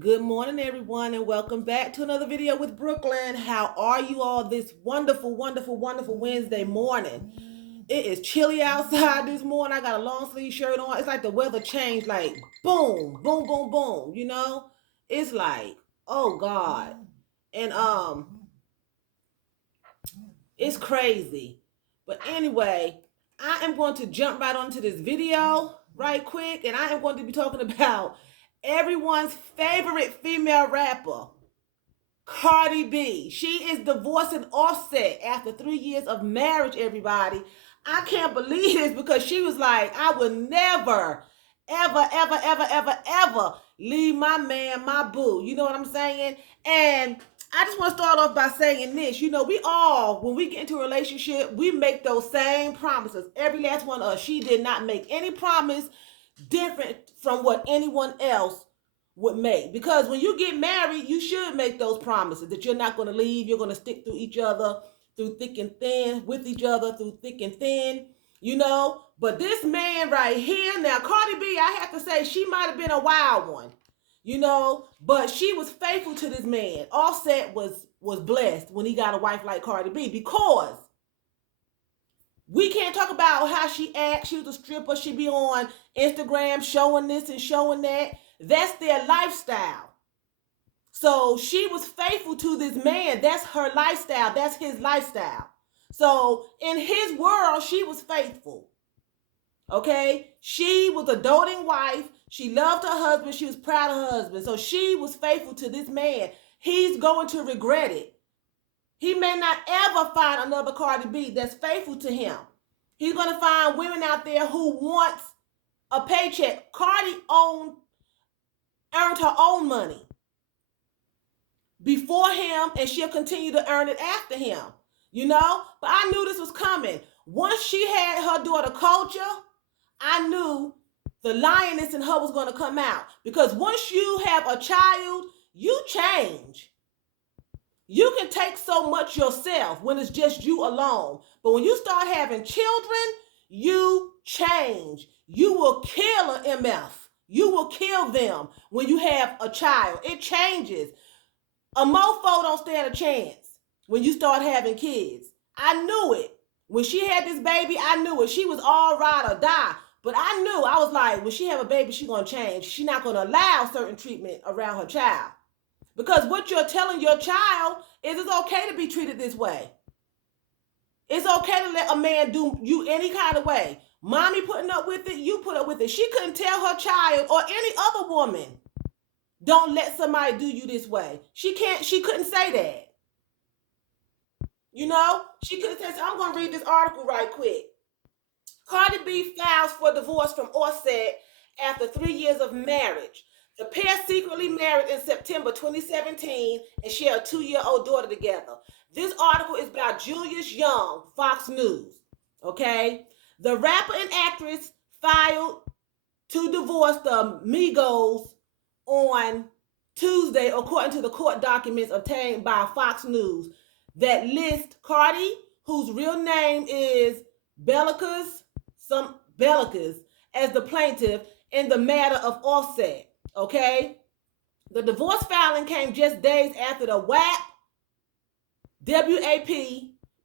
Good morning, everyone, and welcome back to another video with Brooklyn. How are you all this wonderful, wonderful, wonderful Wednesday morning? It is chilly outside this morning. I got a long sleeve shirt on. It's like the weather changed, like boom, boom, boom, boom. It's like, oh God, and it's crazy. But anyway, I am going to jump right onto this video right quick, and I am going to be talking about everyone's favorite female rapper, Cardi B. She is divorcing Offset after 3 years of marriage, everybody. I can't believe this because she was like, I would never, ever, ever, ever, ever, ever leave my man, my boo. You know what I'm saying? And I just want to start off by saying this. We all, when we get into a relationship, we make those same promises. Every last one of us. She did not make any promise different from what anyone else would make. Because when you get married, you should make those promises that you're not going to leave. You're going to stick through each other, through thick and thin, with each other through thick and thin, But this man right here, now Cardi B, I have to say, she might have been a wild one, but she was faithful to this man. Offset was blessed when he got a wife like Cardi B because we can't talk about how she acts. She was a stripper. She be on Instagram showing this and showing that. That's their lifestyle. So she was faithful to this man. That's her lifestyle. That's his lifestyle. So in his world, she was faithful. Okay? She was a doting wife. She loved her husband. She was proud of her husband. So she was faithful to this man. He's going to regret it. He may not ever find another Cardi B that's faithful to him. He's going to find women out there who wants a paycheck. Cardi earned her own money before him, and she'll continue to earn it after him, But I knew this was coming. Once she had her daughter Culture, I knew the lioness in her was going to come out. Because once you have a child, you change. You can take so much yourself when it's just you alone. But when you start having children, you change. You will kill an MF. You will kill them when you have a child. It changes. A mofo don't stand a chance when you start having kids. I knew it. When she had this baby, I knew it. She was all ride or die. But I knew, I was like, when she have a baby, she going to change. She not going to allow certain treatment around her child. Because what you're telling your child is it's okay to be treated this way. It's okay to let a man do you any kind of way. Mommy putting up with it, you put up with it. She couldn't tell her child or any other woman, don't let somebody do you this way. She couldn't say that. She couldn't say, so I'm going to read this article right quick. Cardi B files for divorce from Offset after 3 years of marriage. The pair secretly married in September 2017 and share a 2-year-old daughter together. This article is by Julius Young, Fox News. Okay? The rapper and actress filed to divorce the Migos on Tuesday, according to the court documents obtained by Fox News that list Cardi, whose real name is Bellicus, as the plaintiff in the matter of Offset. Okay? The divorce filing came just days after the WAP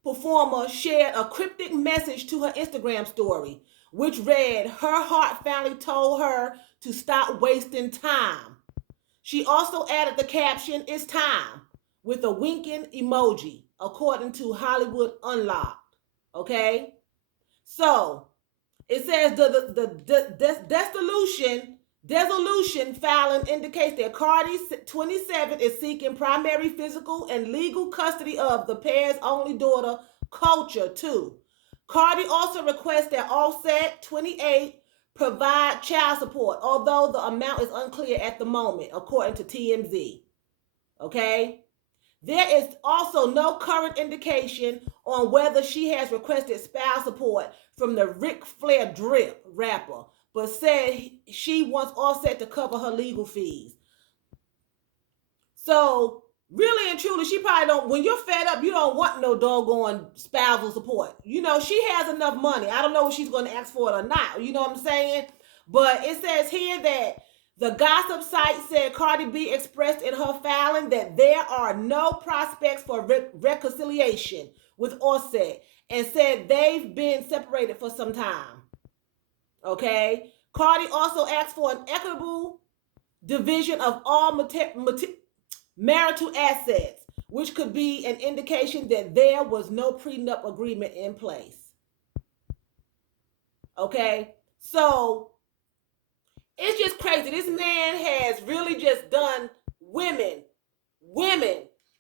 performer shared a cryptic message to her Instagram story, which read, her heart finally told her to stop wasting time. She also added the caption, it's time, with a winking emoji, according to Hollywood Unlocked. Okay? So, it says the dissolution filing indicates that Cardi, 27, is seeking primary physical and legal custody of the pair's only daughter, Culture, too. Cardi also requests that Offset, 28, provide child support, although the amount is unclear at the moment, according to TMZ. Okay? There is also no current indication on whether she has requested spouse support from the Ric Flair Drip rapper, but said she wants Offset to cover her legal fees. So, really and truly, she probably don't, when you're fed up, you don't want no doggone spousal support. She has enough money. I don't know if she's going to ask for it or not. You know what I'm saying? But it says here that The gossip site said Cardi B expressed in her filing that there are no prospects for reconciliation with Offset and said they've been separated for some time. Okay? Cardi also asked for an equitable division of all marital assets, which could be an indication that there was no prenup agreement in place. Okay? So it's just crazy. This man has really just done women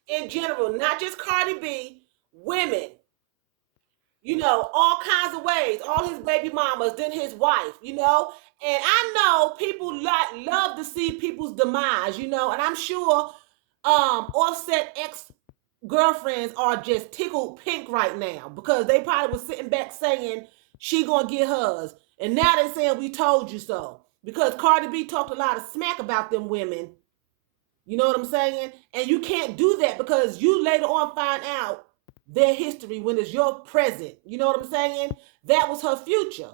in general, not just Cardi B, women, all kinds of ways. All his baby mamas, then his wife, And I know people love to see people's demise, and I'm sure Offset ex girlfriends are just tickled pink right now because they probably was sitting back saying she gonna get hers, and now they saying we told you so because Cardi B talked a lot of smack about them women. You know what I'm saying? And you can't do that because you later on find out their history when it's your present. You know what I'm saying? That was her future.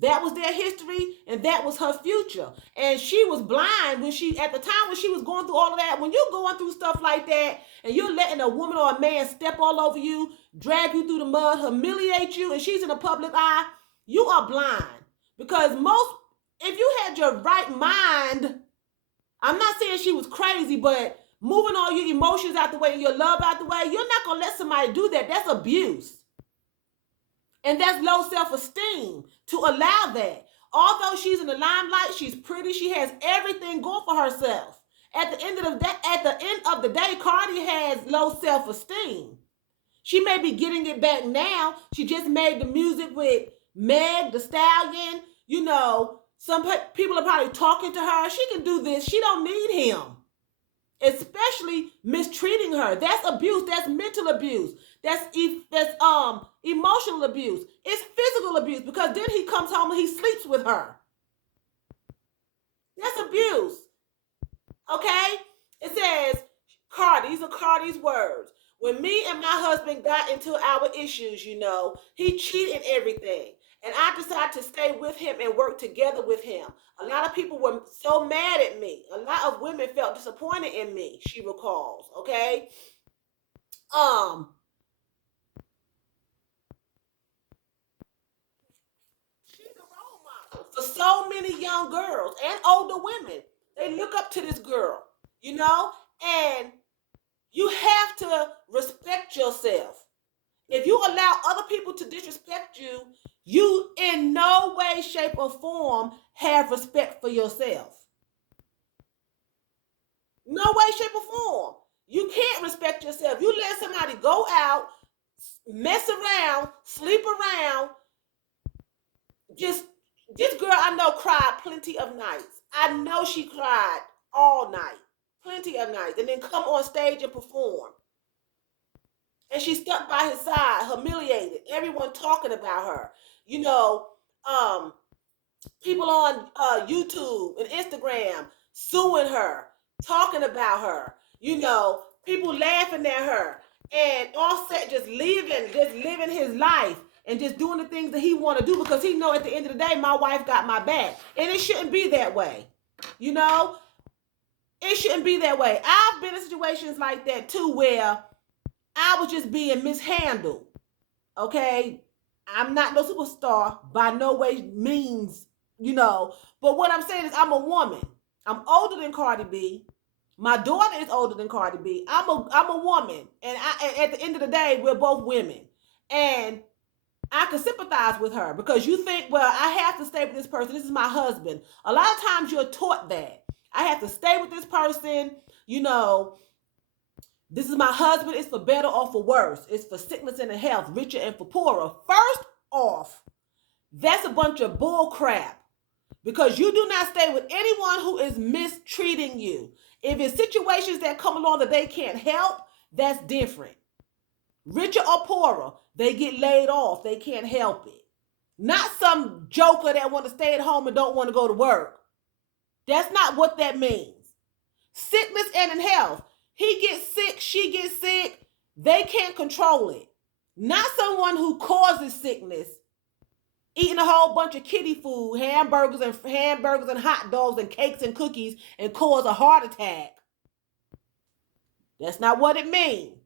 That was their history, and that was her future. And she was blind at the time when she was going through all of that. When you're going through stuff like that, and you're letting a woman or a man step all over you, drag you through the mud, humiliate you, and she's in the public eye, you are blind. Because if you had your right mind, I'm not saying she was crazy, but moving all your emotions out the way and your love out the way, you're not going to let somebody do that. That's abuse. And that's low self-esteem to allow that. Although she's in the limelight, she's pretty, she has everything going for herself. At the end of the day, Cardi has low self-esteem. She may be getting it back now. She just made the music with Meg, the Stallion. Some people are probably talking to her. She can do this. She don't need him. Especially mistreating her. That's abuse. That's mental abuse. That's emotional abuse. It's physical abuse because then he comes home and he sleeps with her. That's abuse. Okay? It says, these are Cardi's words. When me and my husband got into our issues, he cheated everything. And I decided to stay with him and work together with him. A lot of people were so mad at me. A lot of women felt disappointed in me, she recalls, okay? She's a role model for so many young girls and older women. They look up to this girl, and you have to respect yourself. If you allow other people to disrespect you, you in no way, shape, or form have respect for yourself. No way, shape, or form. You can't respect yourself. You let somebody go out, mess around, sleep around. This girl I know cried plenty of nights. I know she cried all night. Plenty of nights. And then come on stage and perform. And she stuck by his side, humiliated. Everyone talking about her. People on YouTube and Instagram suing her, talking about her. People laughing at her. And Offset just living his life and just doing the things that he want to do because he know at the end of the day, my wife got my back. And it shouldn't be that way. It shouldn't be that way. I've been in situations like that too where I was just being mishandled. Okay? I'm not no superstar by no way means, But what I'm saying is I'm a woman. I'm older than Cardi B. My daughter is older than Cardi B. I'm a woman. And at the end of the day, we're both women. And I can sympathize with her because you think, well, I have to stay with this person. This is my husband. A lot of times you're taught that. I have to stay with this person, This is my husband. It's for better or for worse. It's for sickness and health, richer and for poorer. First off, that's a bunch of bull crap because you do not stay with anyone who is mistreating you. If it's situations that come along that they can't help, that's different. Richer or poorer, they get laid off. They can't help it. Not some joker that want to stay at home and don't want to go to work. That's not what that means. Sickness and in health. He gets sick, she gets sick. They can't control it. Not someone who causes sickness eating a whole bunch of kiddie food, hamburgers and hot dogs and cakes and cookies and cause a heart attack. That's not what it means.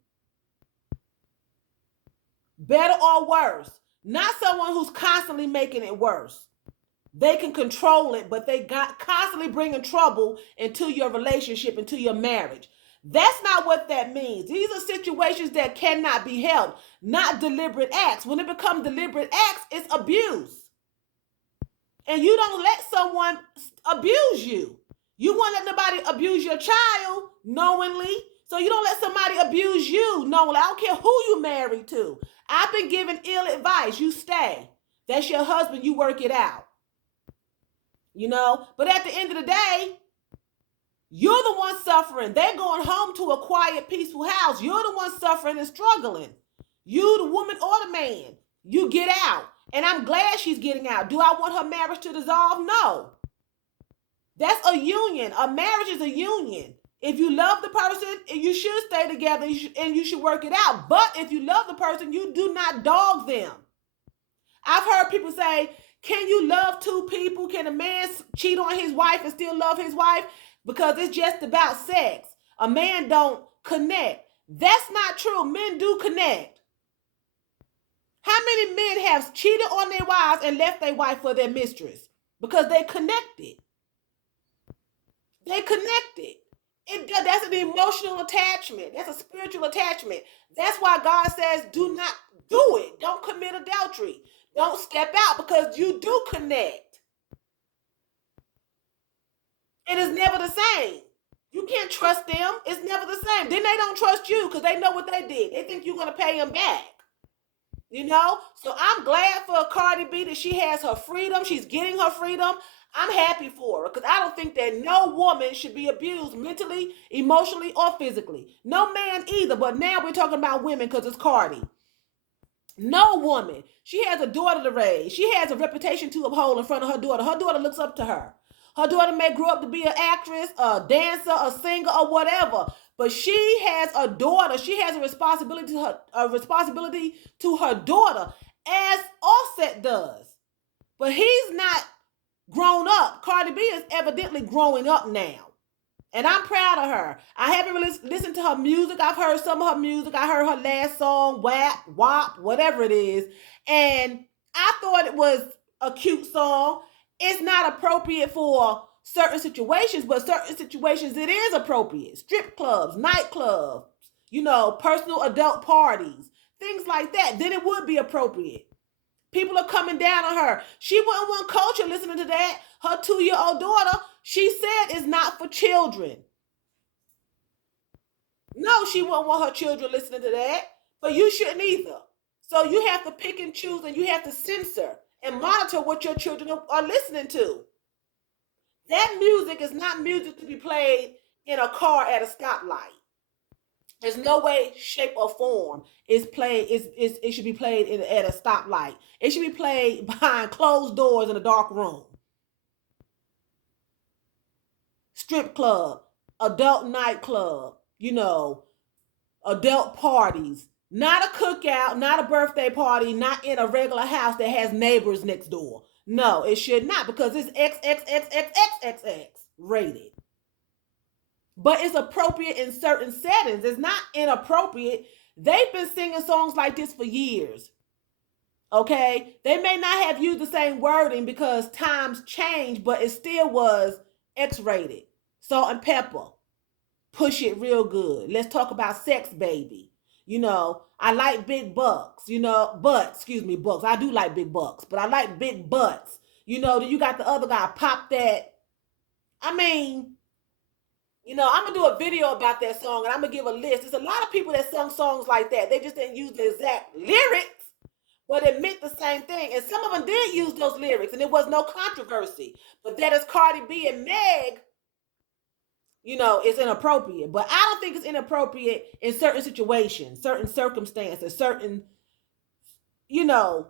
Better or worse. Not someone who's constantly making it worse. They can control it, but they got constantly bringing trouble into your relationship, into your marriage. That's not what that means. These are situations that cannot be helped, not deliberate acts. When it becomes deliberate acts, it's abuse. And you don't let someone abuse you. You won't let nobody abuse your child knowingly. So you don't let somebody abuse you knowingly. I don't care who you married to. I've been given ill advice. You stay. That's your husband. You work it out. But at the end of the day, you're the one suffering. They're going home to a quiet, peaceful house. You're the one suffering and struggling. You, the woman or the man, you get out. And I'm glad she's getting out. Do I want her marriage to dissolve? No. That's a union. A marriage is a union. If you love the person, you should stay together and you should work it out. But if you love the person, you do not dog them. I've heard people say, can you love two people? Can a man cheat on his wife and still love his wife? Because it's just about sex. A man don't connect. That's not true. Men do connect. How many men have cheated on their wives and left their wife for their mistress? Because they connected. They connected. That's an emotional attachment. That's a spiritual attachment. That's why God says, do not do it. Don't commit adultery. Don't step out because you do connect. It is never the same. You can't trust them. It's never the same. Then they don't trust you because they know what they did. They think you're going to pay them back. So I'm glad for Cardi B that she has her freedom. She's getting her freedom. I'm happy for her because I don't think that no woman should be abused mentally, emotionally, or physically. No man either. But now we're talking about women because it's Cardi. No woman. She has a daughter to raise. She has a reputation to uphold in front of her daughter. Her daughter looks up to her. Her daughter may grow up to be an actress, a dancer, a singer, or whatever. But she has a daughter. She has a responsibility to her daughter, as Offset does. But he's not grown up. Cardi B is evidently growing up now. And I'm proud of her. I haven't really listened to her music. I've heard some of her music. I heard her last song, WAP, whatever it is. And I thought it was a cute song. It's not appropriate for certain situations, but certain situations it is appropriate. Strip clubs, nightclubs, personal adult parties, things like that. Then it would be appropriate. People are coming down on her. She wouldn't want culture listening to that. Her 2-year-old daughter, she said, is not for children. No, she wouldn't want her children listening to that. But you shouldn't either. So you have to pick and choose and you have to censor and monitor what your children are listening to. That music is not music to be played in a car at a stoplight. There's no way, shape, or form it should be played at a stoplight. It should be played behind closed doors in a dark room. Strip club, adult nightclub, adult parties. Not a cookout, not a birthday party, not in a regular house that has neighbors next door. No, it should not because it's XXXXXXX rated. But it's appropriate in certain settings. It's not inappropriate. They've been singing songs like this for years. Okay? They may not have used the same wording because times change, but it still was X-rated. Salt and pepper. Push it real good. Let's talk about sex, baby. I like big bucks, bucks. I do like big bucks, but I like big butts. Then you got the other guy, pop that. I'm going to do a video about that song and I'm going to give a list. There's a lot of people that sung songs like that. They just didn't use the exact lyrics, but it meant the same thing. And some of them did use those lyrics and there was no controversy. But that is Cardi B and Meg, it's inappropriate. But I don't think it's inappropriate in certain situations, certain circumstances, certain,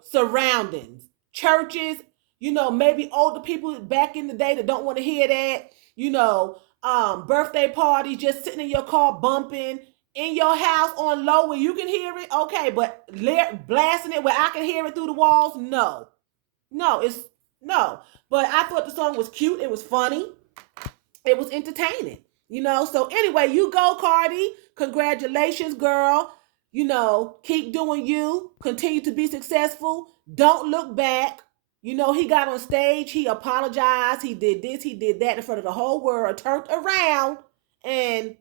surroundings. Churches, maybe older people back in the day that don't want to hear that, birthday parties, just sitting in your car bumping, in your house on low where you can hear it, okay, but blasting it where I can hear it through the walls, no. No, it's no. But I thought the song was cute. It was funny. It was entertaining. So anyway, you go, Cardi. Congratulations, girl. Keep doing you. Continue to be successful. Don't look back. He got on stage. He apologized. He did this. He did that in front of the whole world. Turned around, and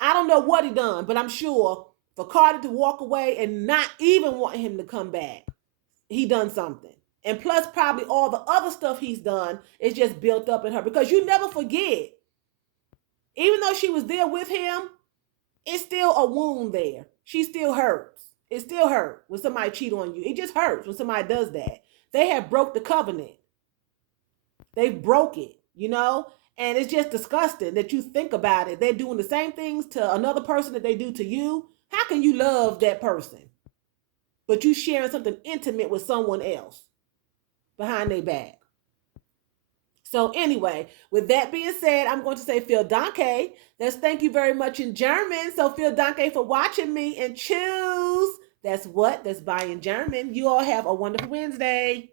I don't know what he done, but I'm sure for Cardi to walk away and not even want him to come back, he done something. And plus, probably all the other stuff he's done is just built up in her, because you never forget, even though she was there with him, it's still a wound there. She still hurts. It still hurts when somebody cheat on you. It just hurts when somebody does that. They have broke the covenant. They broke it. And it's just disgusting that you think about it. They're doing the same things to another person that they do to you. How can you love that person, but you sharing something intimate with someone else behind their back? So anyway, with that being said, I'm going to say vielen Danke. That's thank you very much in German. So vielen Danke for watching me, and choose. That's bye in German. You all have a wonderful Wednesday.